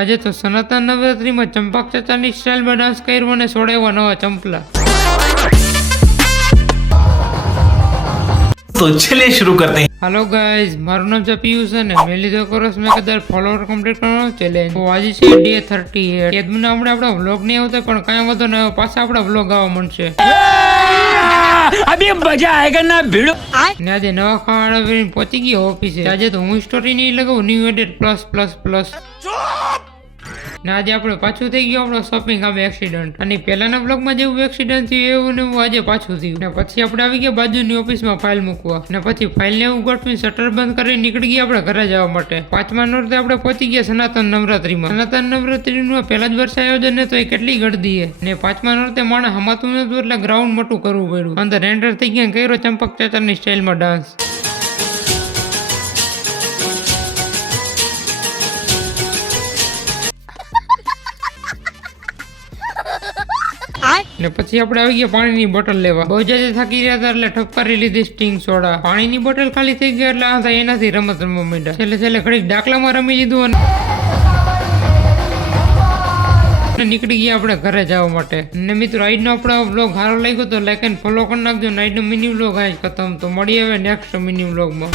આજે તો સનાતન નવરાત્રિમાં ચંપક ચાચાની સ્ટાઇલમાં ડાન્સ કર્યો અને સોડાવ્યા નવા ચંપલા. તો ચલે શરૂ કરતે હેલો ગાઈઝ મારું નામ છે પિયુષ અને મેં લીધો કોર્સ મેં કદાચ ફોલોવર કમ્પ્લીટ કરવાનો ચેલેન્જ તો આજે છે ડે થર્ટી એટ કેદમને આપણે આપણો વ્લોગ નહીં આવતા પણ કાંઈ વાંધો ન પાછા આપણા વ્લોગ આવવા મળશે. અભી મજા આયેગા ના ભીડો. ને આજે નવા ખાવાના પહોંચી ગઈ ઓફિસે આજે તો હું સ્ટોરી નહીં લગાવું new added plus plus plus ને આજે આપણે પાછું થઈ ગયું આપણો શોપિંગ આમ એક્સિડન્ટ અને પહેલાના બ્લોગમાં જેવું એક્સિડન્ટ થયું, એવું ને આજે પાછું થયું. ને પછી આપણે આવી ગયા બાજુની ઓફિસમાં ફાઇલ મૂકવા. ને પછી ફાઇલને એવું ગોઠવી શટર બંધ કરી નીકળી ગયા આપણે ઘરે જવા માટે. પાંચમા નોરતે આપણે પહોંચી ગયા સનાતન નવરાત્રીમાં. સનાતન નવરાત્રીનું પહેલા જ વર્ષ આયોજન ને તો એ કેટલી ગળદી ને પાંચમા નોરતે માણસ હમાતું નતું, એટલે ગ્રાઉન્ડ મોટું કરવું પડ્યું. અંદર એન્ટર થઈ ગયા કર્યો ચંપક ચેતરની સ્ટાઇલમાં ડાન્સ ને પછી આપણે આવી ગયા પાણીની બોટલ લેવા. બહુ જાજે થાકી રહ્યા હતા એટલે ઠપકારી લીધી સ્ટિંગ સોડા. પાણીની બોટલ ખાલી થઈ ગઈ એટલે આ એનાથી રમત રમવા માંડ્યા. છેલ્લે છેલ્લે ઘડીક ડાકલામાં રમી લીધું અને નીકળી ગયા આપણે ઘરે જવા માટે. ને મિત્રો, આજનો આપણો બ્લોગ સારો લાગ્યો તો લાઈક એન્ડ ફોલો કરી નાખજો. ને આજનો મિની બ્લોગ આજ ખતમ. તો મળીએ હવે નેક્સ્ટ મિની બ્લોગમાં